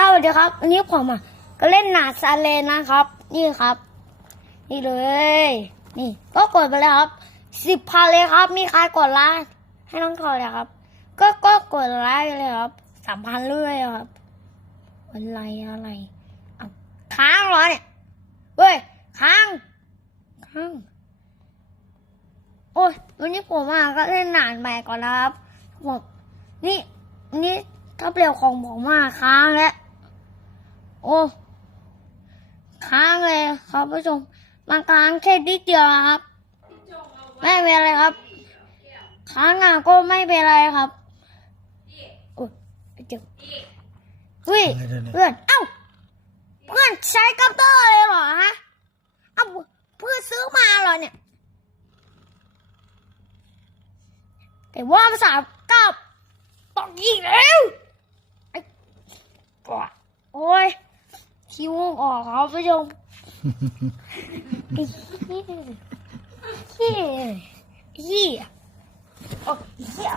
สวัสดีครับวันนี้ผมอะก็เล่นหนาซาเลนนะครับ นี่ครับ นี่เลย นี่ก็กดไปเลยครับสิบพันเลยครับ มีใครกดไลค์ให้น้องทอยเลยครับ ก็ก็กดไลค์เลยครับสามพันเรื่อยครับอะไรอะไรค้างเหรอเนี่ยเฮ้ยค้างค้างโอ้ยวันนี้ผมอะก็เล่นหนานใหม่ก่อนนะครับผมนี่นี่ถ้าเปลี่ยวของผมอะค้างแล้ว โอ้ ค้างเลยครับผู้ชมมันค้างแค่นิดเดียวนะครับ ไม่เป็นไรครับ ค้างอะก็ไม่เป็นไรครับโอ้ยเจ็บเฮ้ยเดี๋ยวๆๆเพื่อนเอ้าเพื่อนใช้กัปเตอร์เลยเหรอฮะเอ้าเพื่อนซื้อมาเหรอเนี่ย แต่ว่าภาษากับต้องยิงแล้วไอ้กว่าโอ้ย คิวงออกครับผู้ชมไอ้เหี้ยเหี้ยเหี้ยโอ้ยเหี้ย